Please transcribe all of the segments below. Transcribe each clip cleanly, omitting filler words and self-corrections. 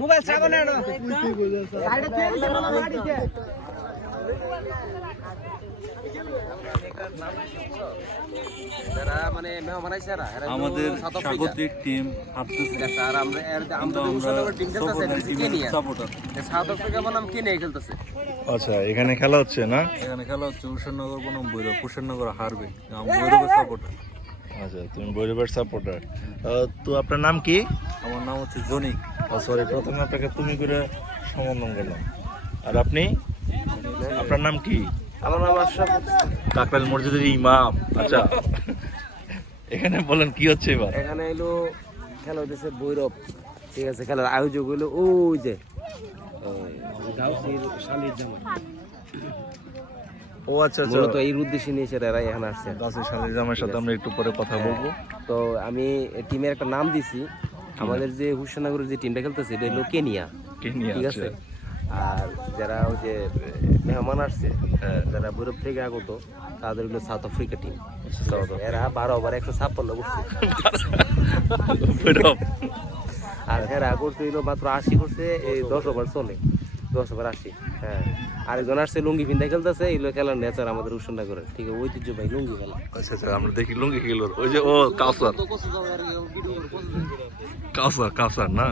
Mobile সাবনে আমাদের স্বাগতিক team আচ্ছা, এখানে খেলা হচ্ছে না? এখানে খেলা হচ্ছে কুশননগর বনাম ভৈরব। কুশননগর হারবে, ভৈরবের সাপোর্টার। আচ্ছা, তুমি ভৈরবের সাপোর্টার। তো আপনার নাম কি? আমার নাম হচ্ছে জনি। সরি, প্রথমে আপনাকে তুমি করে সম্বোধন করলাম। আর আপনি, আপনার নাম কি? আমার নাম আশরাফ। কাকরাইল মসজিদের ইমাম। আচ্ছা, এখানে বলেন কি হচ্ছে এবার? এখানে এলো খেলা হইতেছে ভৈরব, ঠিক আছে। খেলার আয়োজক হইলো ওই যে গাউসির শালির জামা। ও আচ্ছা আচ্ছা, মূলত এই উদ্দেশ্যে নিয়ে এরা এখানে আসছে। গাউসির শালির জামার সাথে আমরা একটু পরে কথা বলবো। তো আমি টিমের একটা নাম দিছি। আমাদের যে হুসেননগরের যে টিমটা খেলতেছে এটা হলো কেনিয়া, ঠিক আছে। আর যারা ওই যে মেহমান আসছে, যারা ভৈরব থেকে আগত, তাদের হলো সাউথ আফ্রিকা টিম। এরা 12 ওভার 156 করছে। আর এরা করছে হলো মাত্র 80 করছে। এই 10 ওভার চলে, 10 ওভার 80। হ্যাঁ, আরেকজন আসছে লুঙ্গি পিন্ধা খেলতেছে। এগুলো খেলার নেচার আমাদের হুসেননগরের, ঠিক আছে, ঐতিহ্যবাহী লুঙ্গি খেলা। আচ্ছা আচ্ছা, আমরা দেখি লুঙ্গি খেলো। ওই যে ও কাউসার, কাউসার কাউসার না?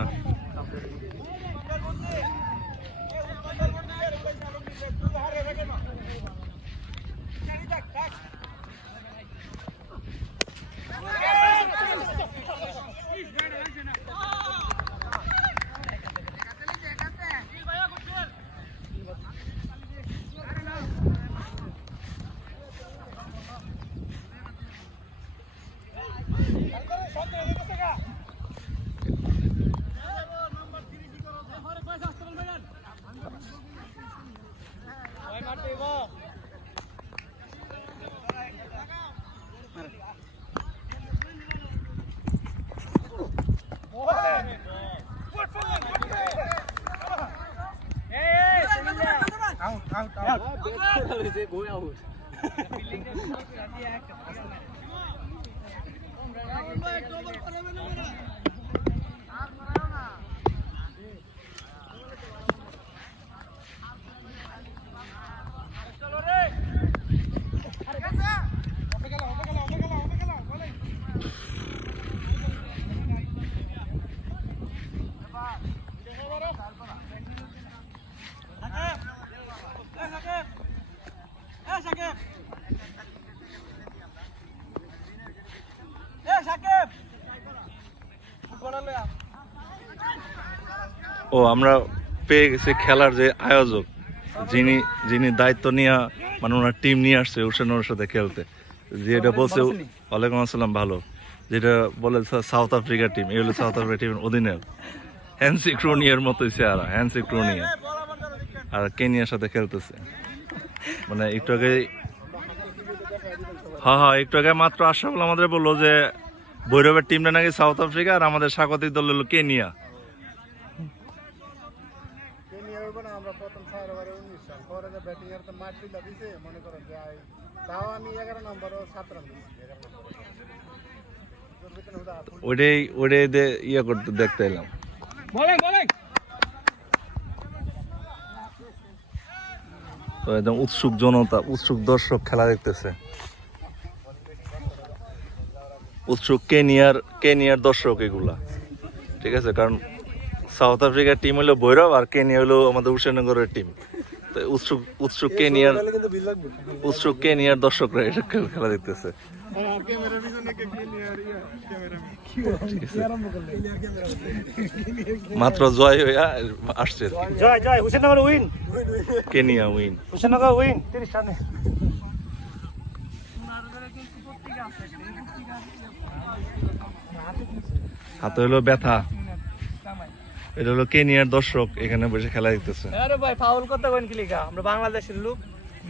ও, আমরা পেয়ে গেছি খেলার যে আয়োজক, যিনি যিনি দায়িত্ব নিয়ে মানে ওনার টিম নিয়ে আসছে হুসেনের সাথে খেলতে। যেটা বলছে, ওয়ালাইকুম আসসালাম, ভালো। যেটা বলে সাউথ আফ্রিকা টিম, এই হলো সাউথ আফ্রিকা টিমের অধিনায়ক। হ্যান্সি ক্রোনিয়ার মতোই চেহারা, হ্যান্সি ক্রোনিয়া। আর কেনিয়ার সাথে খেলতেছে। মানে একটু আগে, হ্যাঁ, একটু আগে মাত্র আশরাফুল আমাদের বললো যে ভৈরবের টিমটা নাকি সাউথ আফ্রিকা আর আমাদের স্বাগতিক দল হলো কেনিয়া। ওইটাই ইয়ে করতে দেখতে এলাম। তো একদম উৎসুক জনতা, উৎসুক দর্শক খেলা দেখতেছে। উৎসুক কেনিয়ার দর্শক এগুলা, ঠিক আছে। কারণ সাউথ আফ্রিকার টিম হলো ভৈরব আর কেনিয়া হলো আমাদের হুসেননগরের টিম। তো উৎসুক কেনিয়ার দর্শকরা এটা খেলা দেখতেছে। মাত্র জয় হয়ে আসছে। জয় হুসেননগর উইন, কেনিয়া উইন, হুসেননগর উইন 30 রানে। হাতে হলো ব্যথা। এটা হলো কেনিয়ার দর্শক এখানে বসে খেলা দেখতেছে। আরে ভাই, ফাউল করতে কোন কি লিগা? আমরা বাংলাদেশের লোক,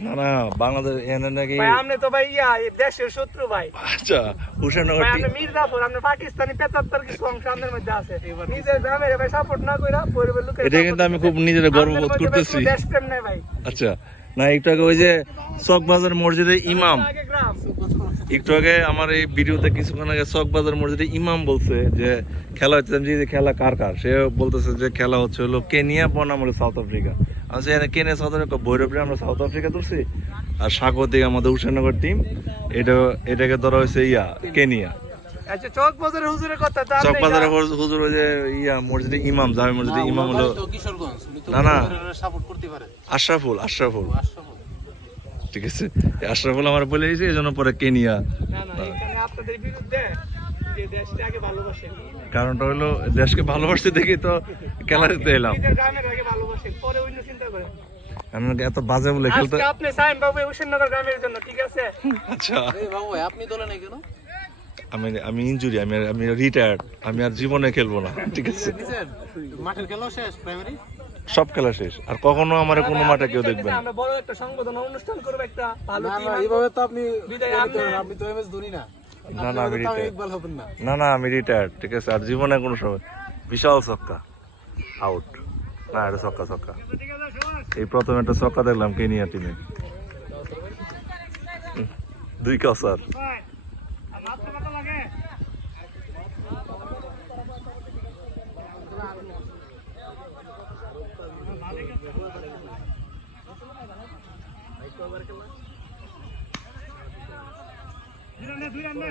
না না বাংলাদেশ এনে নাকি ভাই আপনি তো ভাই এই দেশের শত্রু ভাই। আচ্ছা হুসেননগর ভাই আপনি মির্জাফর, আপনি পাকিস্তানি 75 কিছু অংশ আপনার মধ্যে আছে। নিজের গ্রামের ভাই সাপোর্ট না কইরা পরিবার লোকের এটা কিন্তু আমি খুব নিজের গর্ববোধ করতেছি। দেশপ্রেম নাই ভাই। আচ্ছা না একটু আগে ওই যে চকবাজার মসজিদে ইমাম, আগে গ্রাম। একটু আগে আমার এই ভিডিওতে কিছুক্ষণ আগে চকবাজার মসজিদে ইমাম বলছে যে খেলা হচ্ছে, আমি যে খেলা কার কার, সে বলতেছে যে খেলা হচ্ছে হলো কেনিয়া বনাম হলো সাউথ আফ্রিকা। আচ্ছা এখানে কেনিয়া সাউথ আফ্রিকা, ভৈরবরে আমরা সাউথ আফ্রিকা ধরছি, আর স্বাগতিক আমাদের হুসেননগর টিম, এটাকে ধরা হয়েছে কেনিয়া। আচ্ছা চক বাজারের হুজুরের কথা তো চকবাজারে হুজুর ওই যে মসজিদে ইমাম, জামে মসজিদে ইমাম হলো না না আশরাফুল, ঠিক আছে আশরাফুল আমার বলে দিয়েছে, এই জন্য পরে কেনিয়া। না না এখানে আপনাদের বিরুদ্ধে যে দেশটা আগে ভালোবাসেন, কারণটা হলো দেশকে ভালোবাসতে দেখি তো খেলা দিতে এলাম, নিজের গ্রামের আগে ভালোবাসেন, পরে অন্য চিন্তা করেন। আমি এত বাজে বলে খেলতে। আজকে আপনি সাইন বাবু হুসেননগর গ্রামের জন্য, ঠিক আছে? আচ্ছা বাবু আপনি দলে নাই কেন? আমি ইনজুরি, আমি রিটায়ার্ড, আমি আর জীবনে খেলবো না, ঠিক আছে মাঠের খেলা শেষ, প্রাইমারি সব খেলা শেষ, আর কখনো আমার কোনো মাঠে কেউ দেখবে না। আমরা বড় একটা সংবর্ধনা অনুষ্ঠান করব, একটা ভালো না টিম না এইভাবে তো আপনি বিদায় আপনি তো এমএস ধোনি না। না আমি রিটায়ার্ড, ইকবাল হবেন না। না আমি রিটায়ার্ড, ঠিক আছে আর জীবনে কোনো সময় বিশাল ছক্কা আউট, না এটা ছক্কা এই প্রথম একটা ছক্কা দেখলাম কেনিয়া টিমে, 2 কাসার। আর মাত্র কত লাগে? দুই রান নে